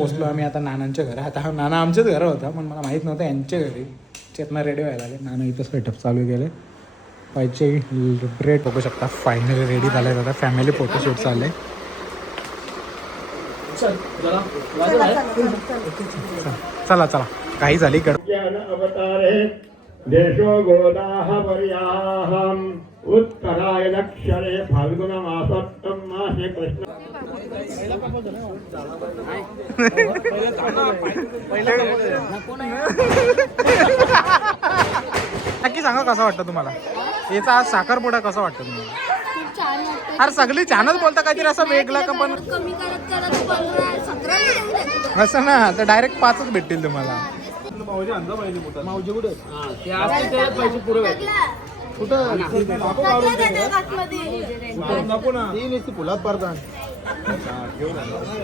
पोचलो आम्ही आता नानांच्या घरी. आता हा नाना आमच्याच घरा होता पण मला माहीत नव्हतं यांच्या घरी. चेतना रेडी व्हायला लागले. नाना इथं सेटअप चालू केले. पाहिजे ब्रेड बघू शकता. फायनली रेडी झाले आता. फॅमिली फोटोशूट चालले. चला चला काही झाली अवतारे देशो गोदाह पर्याहम उत्तराय दक्षिणे फाल्गुन मासोत्तम मासे कृष्ण. नक्की सांगा कसं वाटतं तुम्हाला याचा आज साखरपुडा कसा वाटतं तुम्हाला? अरे सगळी छानच बोलता काहीतरी असं वेगळा का पण असं ना तर डायरेक्ट 5च भेटतील तुम्हाला.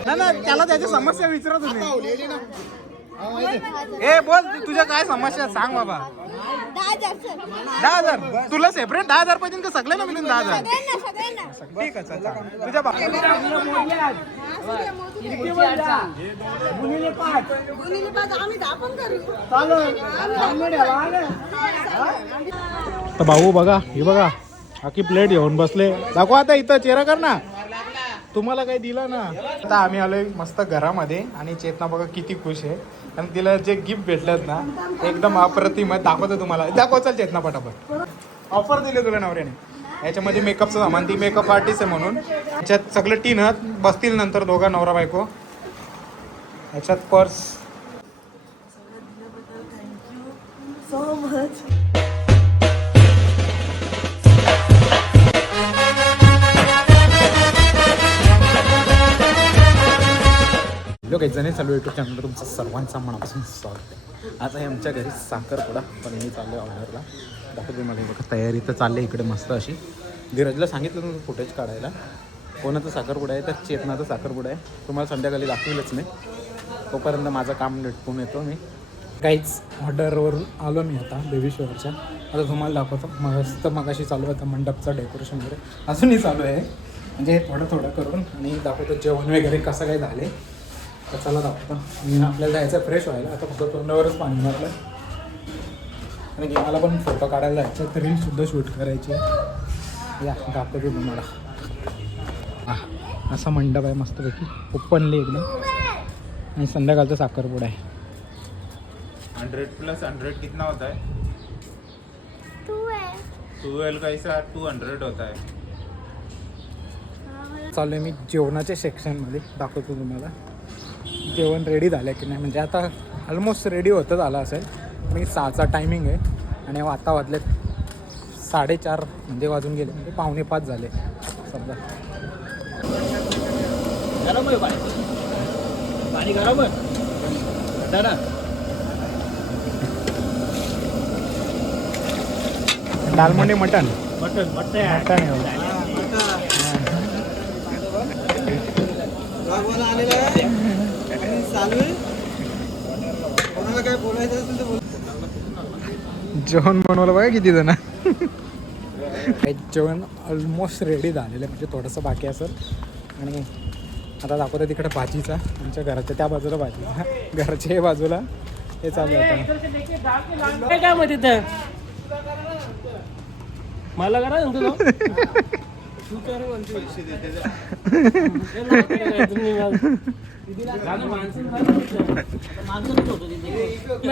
ना त्याला त्याची समस्या विचारत होती. ए बोल तुझ्या काय समस्या सांग बाबा. 10,000 तुला सेपरेट 10,000 पाहिजे का सगळ्यांना मिळून 10,000? ठीक आहे तुझ्या तर भाऊ बघा हे बघा आखी प्लेट घेऊन बसले. दाखव आता इथं चेहरा कर ना. तुम्हाला काही दिला ना. आता आम्ही आलोय मस्त घरामध्ये आणि चेतना बघा किती खुश आहे आणि तिला जे गिफ्ट भेटलं ना एकदम अप्रतिम आहे. दाखवतो तुम्हाला. दाखव चल चेतना पटापट. ऑफर दिली तुला नवऱ्याने. याच्यामध्ये मेकअपचं सामान. ती मेकअप आर्टिस्ट आहे म्हणून. याच्यात सगळं टीनत बसतील नंतर दोघा नवरा बायको. याच्यात पर्स. So much. लोक एक जणी चालू युट्यूब चॅनलवर तुमचं सर्वांचा मनापासून स्वागत आहे. आता हे आमच्या घरी साखरपुडा पण मी चाललो आहे ऑर्डरला. दाखवतो मला बघा तयारी तर चालली इकडे मस्त अशी. धीरजला सांगितलं तुम्ही फुटेज काढायला. कोणाचा साखरपुडा आहे तर चेतनाचा साखरपुडा आहे. तुम्हाला संध्याकाळी दाखवेलच मी. तोपर्यंत माझं काम निटकून येतो मी. काहीच ऑर्डरवरून आलो मी आता बेबी शॉवरच्या. आता तुम्हाला दाखवतो. मस्त मगाशी चालू होतं मंडपचं डेकोरेशन वगैरे. अजूनही चालू आहे म्हणजे थोडं थोडं करून. आणि दाखवतो जेवण वगैरे कसं काय झाले तर चला दाखवतो. मी आपल्याला जायचं फ्रेश व्हायला. आता फक्त तोंडावरच पाणी मारलं आणि मला पण फोटो काढायला जायचं तर रीलसुद्धा शूट करायची. या दाखवतो तुम्हाला. असा मंडप आहे मस्तपैकी ओपनली एकदम. आणि संध्याकाळचा साखरपुडा आहे. 100 + 100 कितना होता है? 12 का हिस्सा 200 होता है. चालू आहे मी जेवणाच्या सेक्शनमध्ये. दाखवतो तुम्हाला जेवण रेडी झालं की नाही. म्हणजे आता ऑलमोस्ट रेडी होतच आलं असेल. मी 6चा टायमिंग आहे आणि आता वाजले 4:30 म्हणजे वाजून गेले म्हणजे 4:45 झाले समजा. गरम आहे पाणी गरम आहे दादा. दालमंडी मटन मटन मटन आहे. जेवण बनवलं बघा किती जण. जेवण ऑलमोस्ट रेडी झालेलं आहे म्हणजे थोडंसं बाकी असेल. आणि आता दाखवतो तिकडे भाजीचा. आमच्या घराच्या त्या बाजूला भाजीचा. घराच्या बाजूला हे चालू होतं. काय मग तिथं मला करा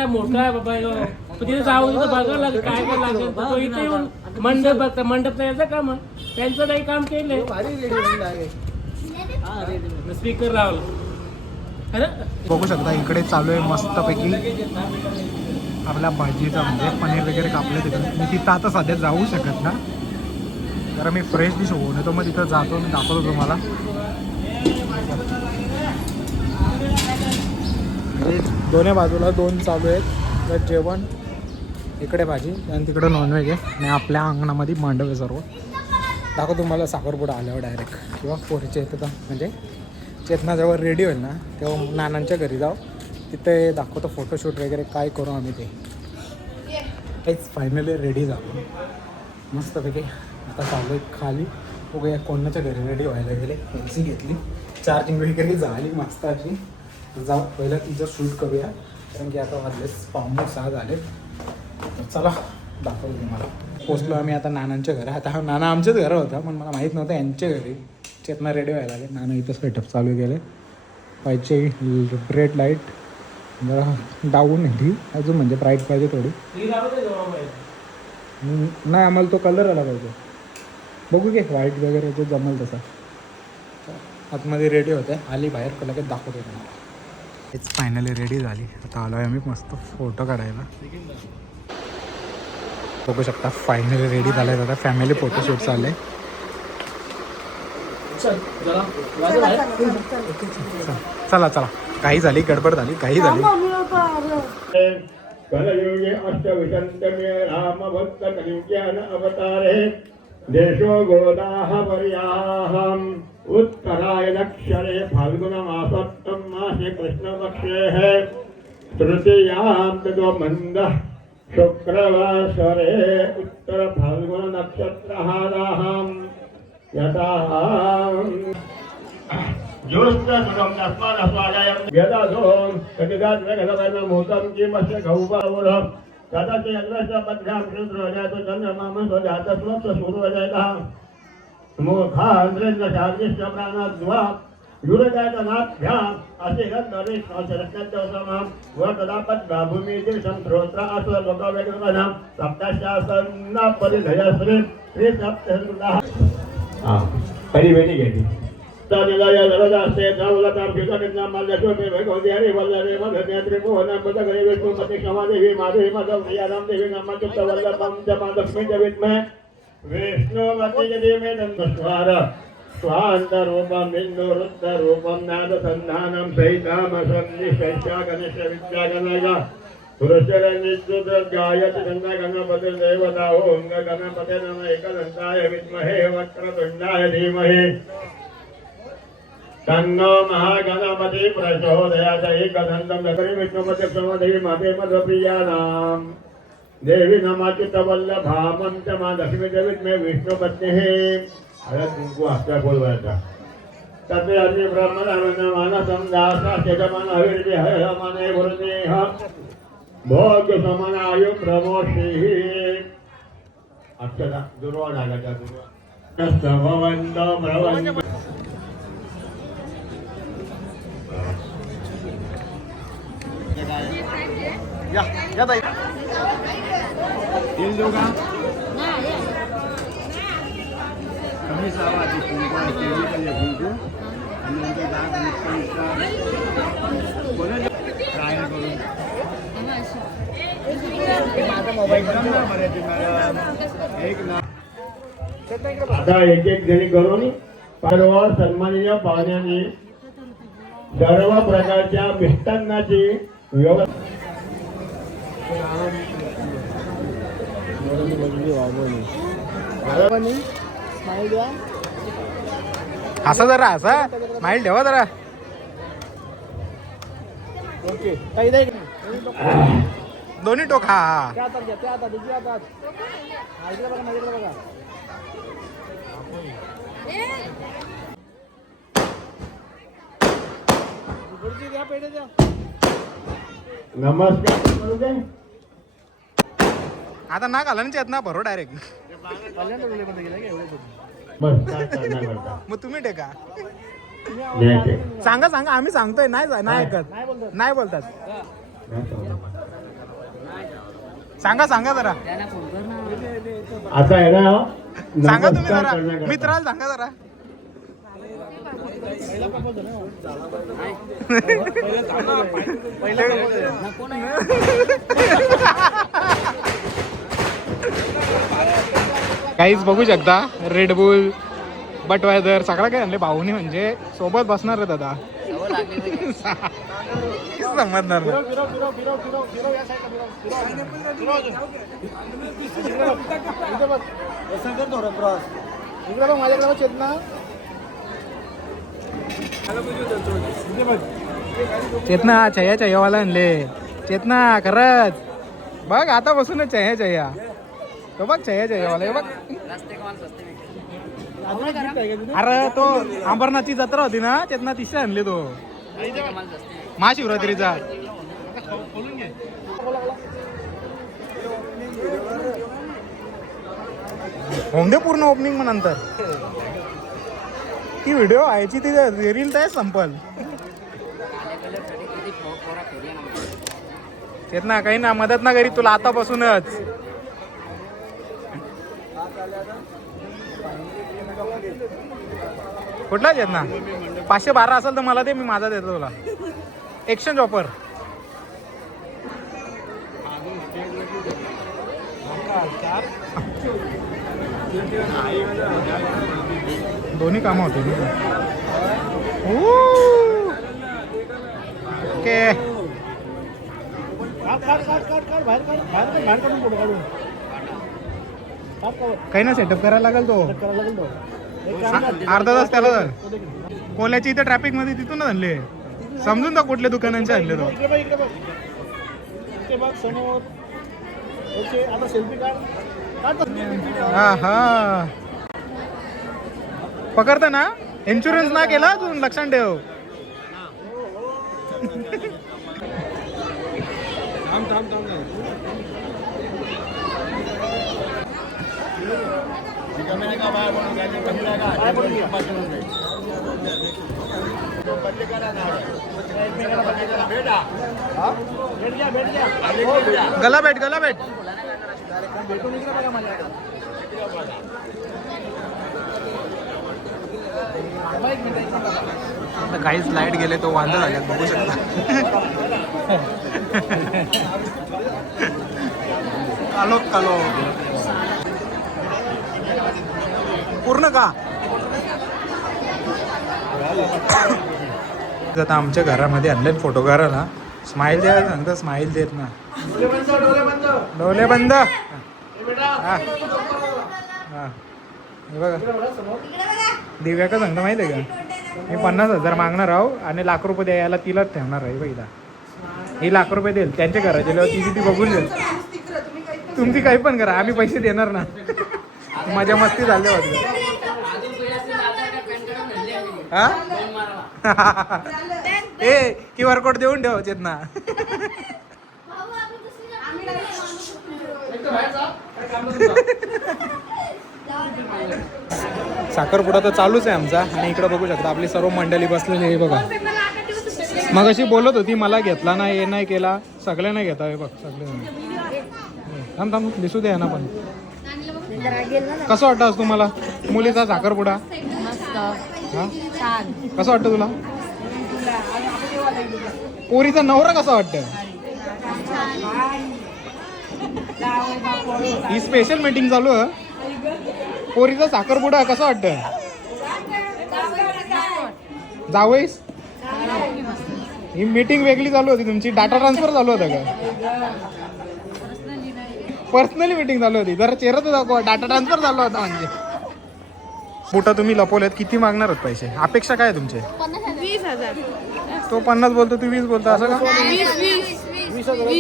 मोठा आहे बाबा. तिथे जाऊन बघायला लागेल काय काय लागेल. तो इथे येऊन मंडप बघता. मंडप यायचं का मग त्यांचं काही काम केलंय. स्पीकर लावला. बघू शकता इकडे चालू आहे मस्तपैकी आपल्या भाजीचा म्हणजे पनीर वगैरे कापलं तिकडे. मी तिथं आता सध्या जाऊ शकत ना जरा मी फ्रेश डिश होऊन येतो. मग तिथं जातो मी दाखवतो तुम्हाला. म्हणजे दोन्ही बाजूला 2 चालू आहेत. तर जेवण इकडे भाजी आणि तिकडे नॉनव्हेज आहे. आणि आपल्या अंगणामध्ये मांडव आहे सर्व. दाखवतो तुम्हाला साखरपुडा आल्यावर डायरेक्ट किंवा पोरीच्या इथं तर म्हणजे चेतना जेव्हा रेडी होईल ना तेव्हा नानांच्या घरी जाऊ. तिथे दाखवतो फोटोशूट वगैरे काय करू आम्ही ते. काहीच फायनली रेडी झालो मस्तपैकी. आता चालू आहे खाली. बघूया कोणाच्या घरी रेडी व्हायला गेले. एल सी घेतली. चार्जिंग वगैरे झाली मस्त अशी. जाऊ पहिलं तिचं शूट करूया कारण की आता वाजलेच 5:45 झाले. तर चला दाखवतो तुम्हाला. पोचलो आम्ही आता नानांच्या घरी. आता हा नाना आमच्याच घरा होता पण मला माहीत नव्हतं यांच्या घरी. चेतना रेडी व्हायला लागले. नाना इथं सेटअप चालू केले. पाहिजे रेड लाईट जरा डाऊन आहे ती अजून म्हणजे ब्राईट पाहिजे थोडी. नाही आम्हाला तो कलर आला पाहिजे. बघू घे व्हाईट वगैरे जो जमल तसा. आतमध्ये रेडी होते. आली बाहेर लगेच दाखवतो तुम्हाला. हेच फायनली रेडी झाली. आता आलो आहे आम्ही मस्त फोटो काढायला. बघू शकता फायनली रेडी झालं आहे. आता फॅमिली फोटोशूट चाललं आहे. चला चला काही झाली गडबड झाली काही झाली. कलयुगे अष्टविशंतमे रामभक्त कलिज्ञान अवतारे देशो गोदाः पर्याहम् उत्तरायणक्षरे फाल्गुनमासोत्तम मासे कृष्णपक्षेः तृतीयां ततो मंदः शुक्रवासरे उत्तर फाल्गुन नक्षत्रहाराहम् यथा ज्योष्ठसुखं तस्मादस्मादयं वेदाधों कटिदाद्वेगधवैर्नमूतं किमस्य गौपावुरं तदस्य यज्ञस्य पद्भ्यां क्षुद्रोजयतु चन्द्रमामसो जातस्वप्स सूर्योदयतः मुखान्द्रेन्द्रशाग्निश्च प्राणाद्वा युरजातनाभ्याम् असिगन्धरिष्णशरस्कन्दवसमां वतदापद्गाभूमितीर्थं श्रोत्र अश्वलोकवेगवनं सप्तशासन्न परिधयश्री त्रिसप्तहृदः परिवेणी घेतली. तनिलय जलदास्ते चावलतां फिकनिन्नां मल्लशोभे भगवती हरिवल्लभे मधन्या त्रिभुवनं पदगणे विष्णुपति क्षमादेवी माधवी मधवप्रियानां देवी नमस्तुभ्यवल्लभं च महालक्ष्मी च विद्महे विष्णुपति च धीमहि तन्नस्वार स्वान्तरूपं बिन्दुरुद्धरूपं नादसन्धानं सहितामसन्निशैषागणेशविद्यागणय पुरुषरनिश्चितगायति गणपतिर्देवता ओं गणपते नमः एकदन्ताय विद्महे वक्रतुण्डाय धीमहि तन्नो महागणपति प्रचोदयात्. एकदन्तं दशमी विष्णुपति क्षमादेवी माते मधुप्रियानां देवी नमाच्युतवल्लभामं च महालक्ष्मी च विद्महे विष्णुपत्नेः. अरे तुमको हफ्ता बोलवायचा तथे अति ब्रह्मणमानसं दासा चेतमान हविर्य हमाने गुरुदेह भोग समानायु प्रमोषिः. अक्षरा दुर्वा नागाचा दुर्वा सभवंत भ्रवंत या ताई येईल देऊ का कमी सावा ती कुंकू केली पाहिजे कुंकू आणि नंतर दाग बोला ट्राय करून माझा मोबाईल एक ना आता एक एक जणी करून सर्व सन्माननीय पाहुण्यांनी सर्व प्रकारच्या मिष्टान्नाची व्यवस्था असा जरा असा माइल ठेवा जरा. ओके दोन्ही टोक. हा नमस्कार. आता ना घाला ना चेतना भरो डायरेक्ट. बस काय करणार आता? मग तुम्ही टेका. द्यायचे. सांगा सांगा आम्ही सांगतोय. नाही ऐकत नाही बोलतात. सांगा सांगा जरा आता आहे ना सांगा तुम्ही नमस्कार जरा करण्याकरता. मित्राला सांगा जरा. काहीच बघू शकता रेडबुल बटवायझर सगळं काय आणले भाऊनी म्हणजे सोबत बसणार आहे दादा. समजणार नाही. माझ्याकडे चेतना चेतना चया चयावाला आणले. चेतना खरंच बघ आता बसूनच चया चया तो बघ चया चयावाला बघ. अरे तो अंबरनाथची जत्रा होती ना चेतना तिसरे आणले तो. महाशिवरात्रीचा होऊन दे पूर्ण ओपनिंग मग नंतर ती व्हिडिओ व्हायची ती रील तर संपल येत ना काही ना मदत ना करी तुला आतापासूनच कुठलाच येत ना 512 असेल तर मला दे मी माझा देतो तुला एक्सचेंज ऑफर दोन्ही कामं होते ओके काही ना सेटअप करायला लागेल तो अर्धा तास त्याला झालं कोल्याच्या इथे ट्रॅफिक मध्ये तिथून आणले समजून तर कुठल्या दुकानांचे आणले तो हा हा पकडता ना इन्शुरन्स ना केला तू लक्षात ठेव गला भेट काहीच लाईट गेले तो वांदा झाले बघू शकता कालो पूर्ण का आता आमच्या घरामध्ये आणले फोटो काढायला स्माइल द्या सांगता स्माइल देत ना डोले बंद हा हे बघा दिव्या का सांगता माहिती आहे का मी 50,000 मागणार आहो आणि ₹1,00,000 द्यायला तिलाच ठेवणार आहे बघितला ही ₹1,00,000 देईल त्यांच्या घरात गेल्यावर ती किती बघून देईल तुमची काही पण करा आम्ही पैसे देणार ना माझ्या मस्ती झाले होते हा ए QR कोड देऊन ठेव चेतना साखरपुडा तर चालूच आहे आमचा आणि इकडे बघू शकता आपली सर्व मंडळी बसलेली आहे बघा मग अशी बोलत होती मला घेतला नाही हे नाही केला सगळ्यांना घेता बघ सगळे थांब दिसू दे ना पण कसं वाटतं आज तुम्हाला मुलीचा साखरपुडा हा कसं वाटतं तुला पोरीचा नवरा कसा वाटतं ही स्पेशल मीटिंग चालू आहे पोरीचा साखरपुडा कसा वाटतं जावईस ही मीटिंग वेगळी चालू होती तुमची डाटा ट्रान्सफर चालू होता का पर्सनली मीटिंग चालू होती जरा चेहरा तर दाखवा डाटा ट्रान्सफर चालू होता म्हणजे बुटा तुम्ही लपवलेत किती मागणार आहेत पैसे अपेक्षा काय तुमचे 20,000 तो 50 बोलतो तू 20 बोलतो असं का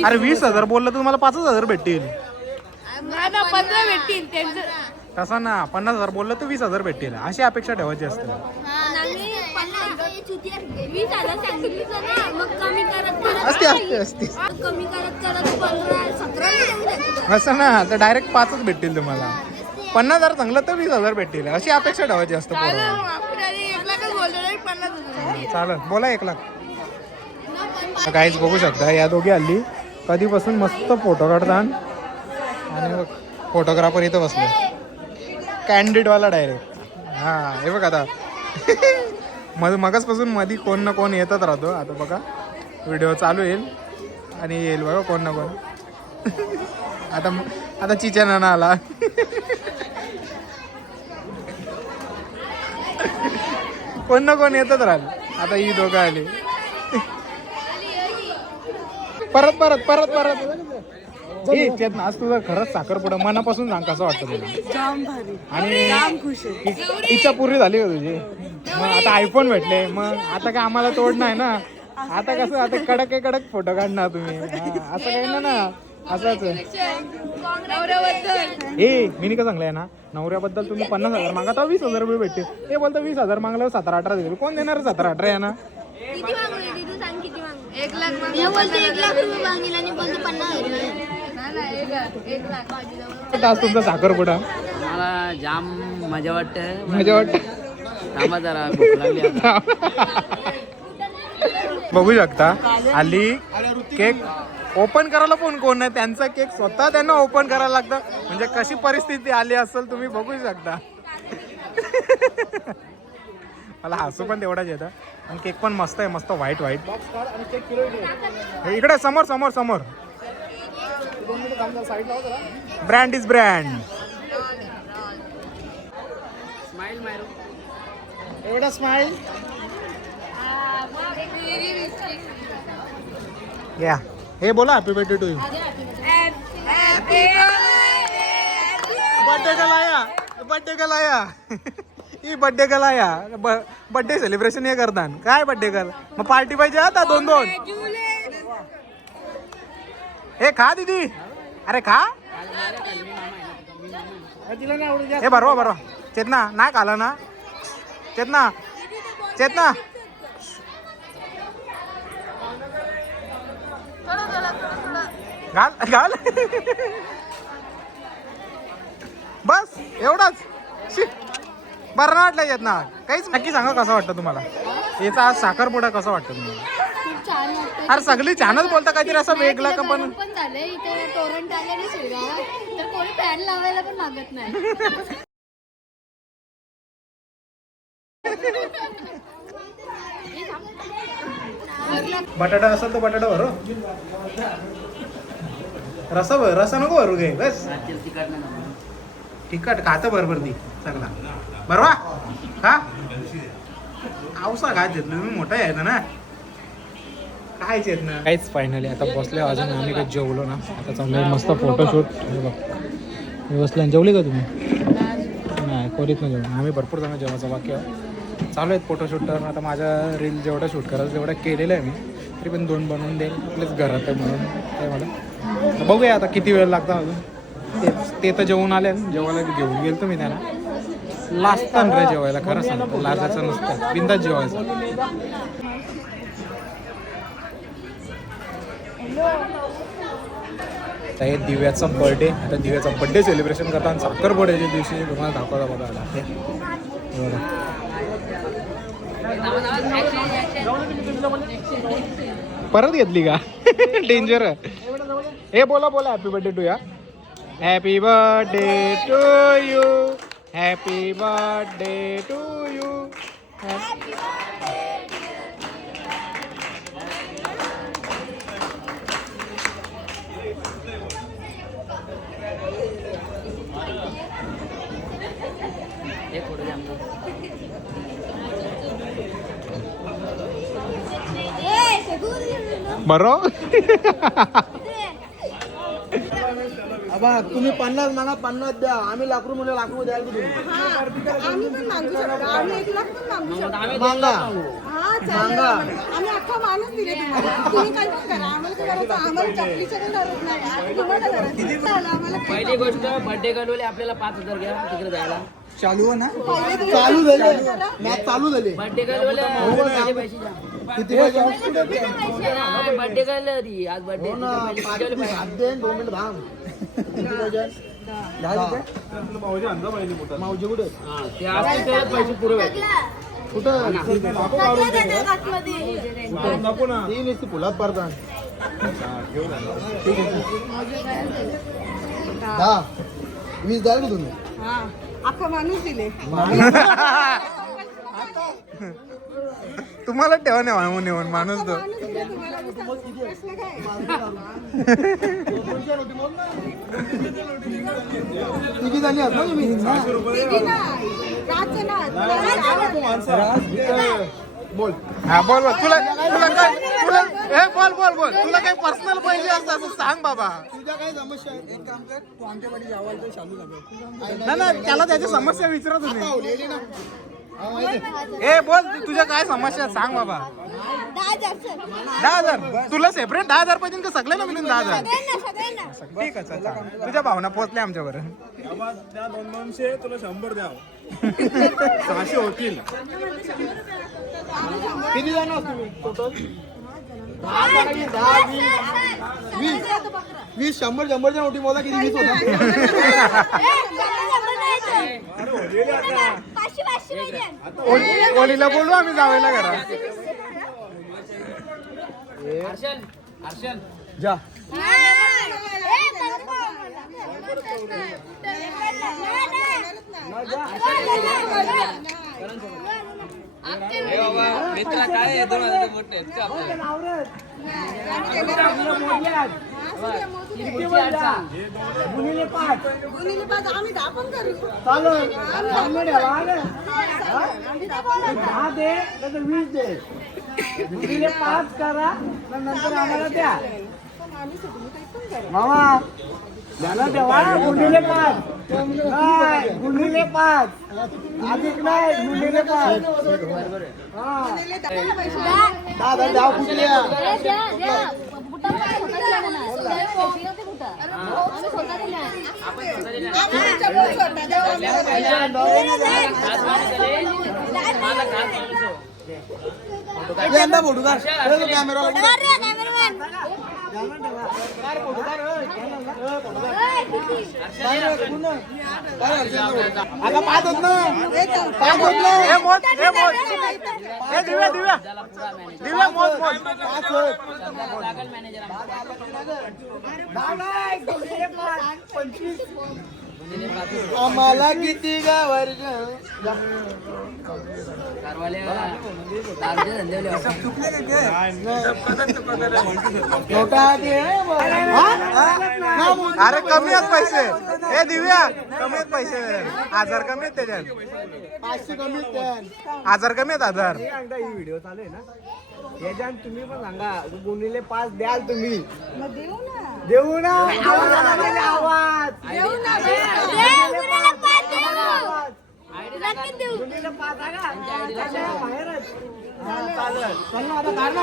अरे 20,000 बोललं तर तुम्हाला 5,000 भेटतील 15 भेटतील त्यांचं तसा ना 50,000 बोललं तर 20,000 भेटतील अशी अपेक्षा ठेवायची असते 20,000 सांगितलं ना मग कमी करत असते कमी करत 15-17 असं ना तर डायरेक्ट 5च भेटतील तुम्हाला 50,000 चांगलं तर 20,000 भेटतील अशी अपेक्षा ठेवायची असते चालेल बोला 1,00,000 काहीच बघू शकता या दोघी हल्ली कधीपासून मस्त फोटो काढतात आणि फोटोग्राफर इथं बसले कॅन्डिडवाला डायरेक्ट हा हे बघ आता मगाचपासून मध्ये कोण ना कोण येतच राहतो आता बघा व्हिडिओ चालू येईल आणि येईल बघा कोण ना कोण आता चिच्या नाना आला कोण ना कोण येतच राहिल आता ही दोघं आली परत चेतना आज तुझं खरंच साखरपुडा मनापासून सांग कसं वाटतं तुला जाम भारी आणि जाम खुश आहे इच्छा पूर्ण झाली का तुझी मग आता आयफोन भेटले मग आता काय आम्हाला तोड नाही ना आता कसं आता कडक फोटो काढणार तुम्ही असं काही ना असंच ए मी नाही का चांगलं आहे ना नवऱ्याबद्दल तुम्ही 50,000 मागा तर 20,000 रुपये भेटते ते बोलतं 20,000 मागल्यावर 17-18 देतील कोण देणार 17-18 आहे ना मी बोलते 1 लाख रुपये मागितले आणि बोलते 50,000. आज तुमचा साखरपुडा मला जाम मजा वाटते. मजा वाटते. थांबा जरा भूक लागली आता. बघू शकता आली केक ओपन करायला पण कोण नाही, त्यांचा केक स्वतः त्यांना ओपन करायला लागतं. म्हणजे कशी परिस्थिती आली असेल तुम्ही बघू शकता. मला हसू पण तेवढाच येतं. आणि केक पण मस्त आहे, मस्त व्हाईट व्हाईट. इकडे समोर समोर समोर. Brand is brand. स्माइल मारो. एवढा स्माइल या. हे बोला happy birthday to you. Birthday का लाया, बर्थडे का लाया. ही बर्थडे का लाया. बर्थडे सेलिब्रेशन हे करतात काय बर्थडे कर. मग पार्टी पाहिजे आता 2-2. हे खा दीदी. अरे खा. हे बरोबर बरोबर. चेतना नाही खाला ना. चेतना चेतना घाल घाल. बस एवढंच. बरं ना वाटलं येत ना काहीच. नक्की सांगा कसं वाटतं तुम्हाला याचा आज साखरपुडा कसा वाटतं तुम्हाला. खूप छान वाटतं. अरे सगळी छानच बोलता काहीतरी असं वेगळा का पण. पण झालं इथे टोरंट आले ना शिरगावात तर कोणी फॅन लावायला पण मागत नाही. बटाटा असेल तर बटाटा भरो. रसा भर. रसा नको भरू घे बस. तिखट खातं बरोबर ती सगळा बरोबर का. आवसा काय देत मी मोठा आहे ना कायच येत ना काहीच. फायनली आता बसले अजून आम्ही काही जेवलो ना. आता चाललंय मस्त फोटोशूट. मी बसल्या जेवले का तुम्ही. नाही कोरीत नाही जेवण. आम्ही भरपूर जण जेवायचं वाक्य चालू आहेत फोटोशूट. तर आता माझ्या रील जेवढं शूट करायचं तेवढं केलेलं आहे मी. तरी पण 2 बनवून देईल आपल्याच घरात आहे म्हणून काय मला. बघूया आता किती वेळ लागता अजून. ते तर जेवून आले. जेवायला घेऊन गेलो तुम्ही त्यांना. लाजतान रे जेवायला खरं सांगतो. लाजाचं नसतं बिंदाच जेवायचं. आता हे दिव्याचा बर्थडे. आता दिव्याचा बर्थडे सेलिब्रेशन करताना साखरपुड्याच्या दिवशी तुम्हाला दाखवता बघा आला हे बघा. परत घेतली का डेंजर. हे बोला बोला happy birthday to you. Happy birthday to you. Happy birthday to you. बरोबर. आबा तुम्ही 50 मागा 50 द्या. आम्ही लाख रुपये लाख रुपये द्यायला तुम्ही. आम्ही पण मागू शकतो. आम्ही 1 लाख पण मागू शकतो. मागा हा चालेल. आम्ही अख्खा माणूस दिले तुम्हाला. तुम्ही काय पण करा. आम्हाला काय करायचं. आम्हाला चकलीचं काही गरज नाही. आम्ही तुम्हाला करायचं. आम्हाला पहिली गोष्ट बर्थडे गडवले आपल्याला 5,000 घ्या तिकडे जायला. चालू आहे ना. चालू झाले मॅच चालू झाले. बर्थडे गडवले पैसे द्या. किती पाहिजे. बर्थडे गडले ती आज बर्थडे. हो ना 5 दे 2 मिनिट थांब. किती पाहिजे. 10 रुपये. मावजी कुठे ते असतील तेवढेच पैसे पुरे भेटले. कुठं आतमध्ये. ती नुसती फुलात पडतात. 10 20 द्याल का तुम्ही. हा अख्खा माणूस दिले. तुम्हाला ठेवा नाही नेऊन माणूस तो. माणूस दिले तुम्हाला. प्रश्न काय. किती झाली आहेत ना तुम्ही. किती नाही. रातचे बोल. हा बोल बोल. तुला तुला काय तुला हे बोल बोल बोल. तुला काही पर्सनल पाहिजे असतं असं सांग बाबा. तुझ्या काय समस्या आहे. एक काम कर तू आमच्याकडे यावाल तर चालू लागेल. नाही नाही त्याला त्याची समस्या विचारा तुम्ही. लिहिली ना. हा, माहिती आहे. ए बोल तुझ्या काय समस्या आहेत, सांग बाबा. 10,000 सर. 10,000 तुला सेपरेट 10,000 पाहिजे का सगळ्यांना मिळून 10,000. सगळ्यांना. ठीक आहे चल. तुझ्या भावना पोहोचल्या आमच्यावर. त्या 200 तुला 100 द्या. 600 होतील. किती जण आहात तुम्ही टोटल. वीस 100 नोटी बोला किती 20 होता. ओलीला बोलू आम्ही जावयाला घरा. हर्षल हर्षल जा मित्रा काय 2000 मोठे आहेत का आपल्याला? गुणिले 5 आम्ही 10 पण करू. आम्ही 10 पण करू. 10 दे तर 20 दे. गुणिले 5 करा नंतर आम्हाला द्या. मामा द्याला देवा गुणिले 5 नाही गुणिले 5 अधिक नाही गुणिले 5. गुणिले 10 पैसे. दादा द्या कुठले यंदा फोटो काढ कॅमेरा आता 5 होत ना 5 होत ना दिव्या दिव्या दिव्या मोज मोज 5 होत. आम्हाला किती गावर अरे कमी आहेत पैसे. ए दिव्या कमी आहेत पैसे. 1000 कमी आहेत त्याच्यात. 500 कमी द्या. 1000 कमी आहेत 1000. ही व्हिडिओ चालू आहे ना याच्यात तुम्ही पण सांगा गुणिले 5 द्याल तुम्ही मग देऊ ना. देऊ ना आवाज देऊ ना. गुणिले 5 आहे का बाहेरच चालेल चल ना आता काढ ना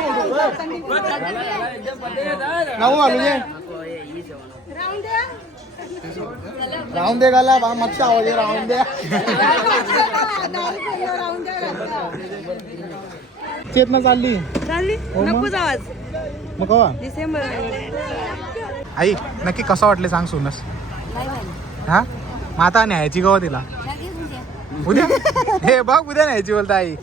राहून दे गाला मागचा आवाज आहे राहून द्या चेतना चालली नकोच आवाज. मग कवा डिसेंबर आई नक्की कसं वाटले सांग सोनस. हा मग आता न्यायची गवा तिला उद्या. हे बघ उद्या न्यायची बोलता आई.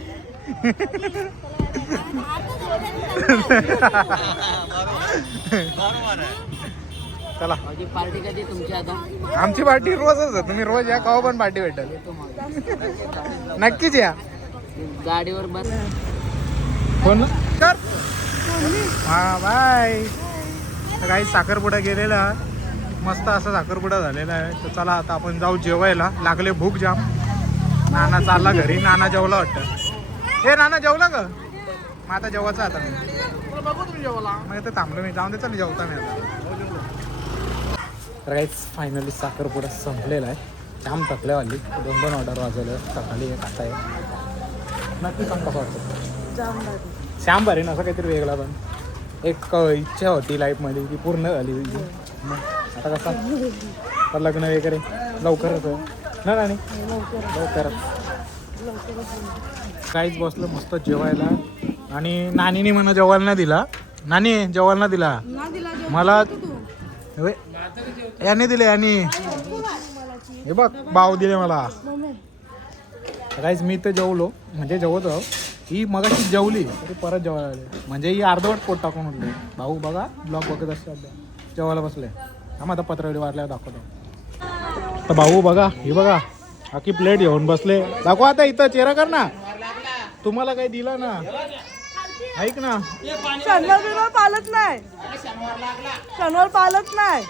चला पार्टी कधी तुमची आता? आमची पार्टी रोजच आहे. तुम्ही रोज या कवा पण पार्टी भेटेल. नक्कीच या. गाडीवर बस. फोन कर. हा बाय. काही साखरपुडा गेलेला मस्त असा साखरपुडा झालेला आहे. तर चला आता आपण जाऊ जेवायला. लागले भूक जाम. नाना चालला घरी. नाना जेवला वाटतं. हे नाना जेवला का मग आता जेवायचं आता मग इथं थांबलो मी. जाऊन दे चल जेवता मी आता. राईस फायनली साखरपुडा संपलेला आहे. जाम थकल्यावाली. 2 ऑर्डर वाजवलं. सकाळी एक आता आहे. नक्की सांग कसं वाटतं. श्याम भारी ना असं काहीतरी वेगळा पण एक इच्छा होती लाईफमध्ये ती पूर्ण झाली. मग आता कसं लग्न वगैरे लवकरच ना नानी लवकरच. काहीच बसलो मस्त जेवायला आणि नानीने मला जेवायला नाही दिला. नानी जेवायला नाही दिला मला. याने दिले आणि हे बघ भाव दिले मला. काहीच मी तर जेवलो म्हणजे जेवतो. ही मगाशी जेवली तरी परत जेवायला आले म्हणजे ही अर्धवट पोट टाकून उठले. भाऊ बघा ब्लॉग बघत असते जेवायला बसले. हा आता पत्रवडी वारल्यावर दाखवतो. तर भाऊ बघा ही बघा आखी प्लेट घेऊन बसले. दाखवा आता इथं चेहरा कर ना. तुम्हाला काही दिला ना ऐक ना. शनिवार पालत नाही. शनिवार पालत नाही.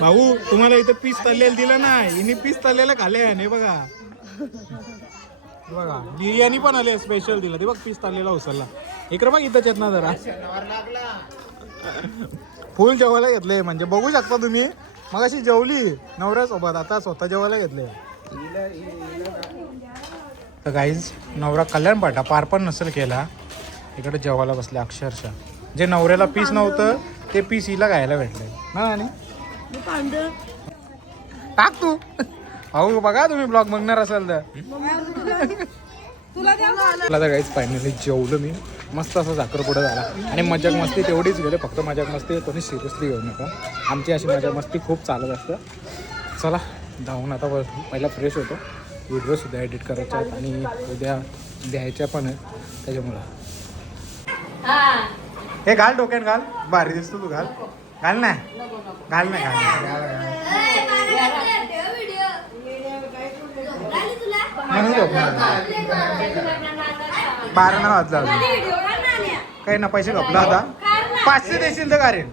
भाऊ तुम्हाला इथं पीस तळलेलं दिलं ना. हिने पीस तळलेलं खाले आणि बघा बघा बिर्याणी पण आले स्पेशल दिलं. ते बघ पीस तळलेला उचलला. इकडे बघ इथं चेतना जरा फुल जेवायला घेतले म्हणजे बघू शकता तुम्ही. मग अशी जेवली नवऱ्यासोबत आता स्वतः जेवायला घेतले. तर काहीच नवरा कल्याण पाठा पार पण नसेल केला. इकडे जेवायला बसले अक्षरशः. जे नवऱ्याला पीस नव्हतं ते पीस हिला खायला भेटले ना. आणि टाक तू अहो बघा तुम्ही ब्लॉग बघणार असाल तर. तुला मला तर काहीच फायनली जेवलं मी. मस्त असं साखरपुडा झाला आणि मजाक मस्ती तेवढीच गेले. फक्त मजाक मस्ती कोणी सिरियसली घेऊ नका. आमची अशी मजाक मस्ती खूप चालत असतं. चला जाऊन आता पहिला फ्रेश होतो. व्हिडिओसुद्धा एडिट करायच्या आहेत आणि उद्या द्यायच्या पण आहेत त्याच्यामुळं. हे घाल डोक्यात घाल, भारी दिसतो तू. घाल घाल ना, घाल ना, घाल म्हणून झोपणार 12 वाजला. काही ना पैसे घपला होता. 500 देशील तर कारेन.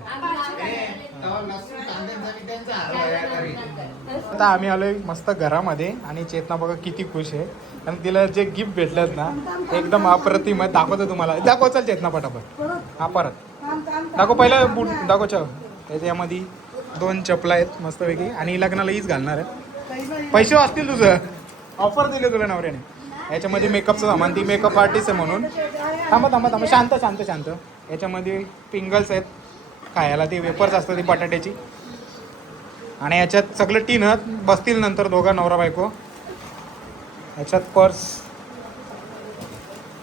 आता आम्ही आलोय मस्त घरामध्ये आणि चेतना बघा किती खुश आहे. आणि तिला जे गिफ्ट भेटलेत ना एकदम अप्रतिम आहे. दाखवतो तुम्हाला. दाखव चल चेतना पटापट. हा परत दाखव. पहिलं बूट दाखव. त्याच्यामध्ये 2 चपला आहेत मस्तपैकी आणि लग्नाला हीच घालणार आहे. पैसे वाचतील तुझं. ऑफर दिले तुला नवऱ्याने. याच्यामध्ये मेकअपचं सामान. ती मेकअप आर्टिस्ट आहे म्हणून. थांबा शांत शांत शांत. याच्यामध्ये पिंगल्स आहेत खायला. ती वेपर्स असतात ती बटाट्याची. आणि याच्यात सगळं टीनत बसतील नंतर दोघा नवरा बायको. याच्यात पर्स.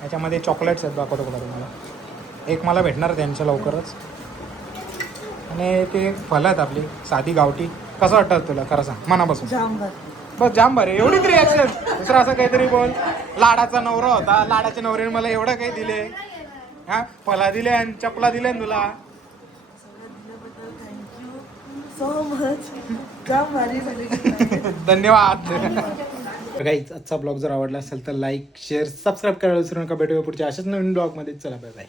याच्यामध्ये चॉकलेट्स आहेत. दाखवतो बघा तुम्हाला. एक मला भेटणार त्यांच्या लवकरच. आणि ते फलं आहेत आपली साधी गावठी. कसं वाटतं तुला खरं सांग मनापासून? बस जाम बरे. एवढी तरी ॲक्शन. दुसरं असं काहीतरी बोल. लाडाचा नवरा होता. लाडाच्या नवऱ्याने मला एवढं काही दिले. हा फला दिले आणि चपला दिले तुला. धन्यवाद. गाईज आजचा ब्लॉग जर आवडला असेल तर लाईक शेअर सबस्क्राईब करायला विसरू नका. भेटूया पुढच्या अशाच नवीन ब्लॉगमध्ये. चला बाय बाय.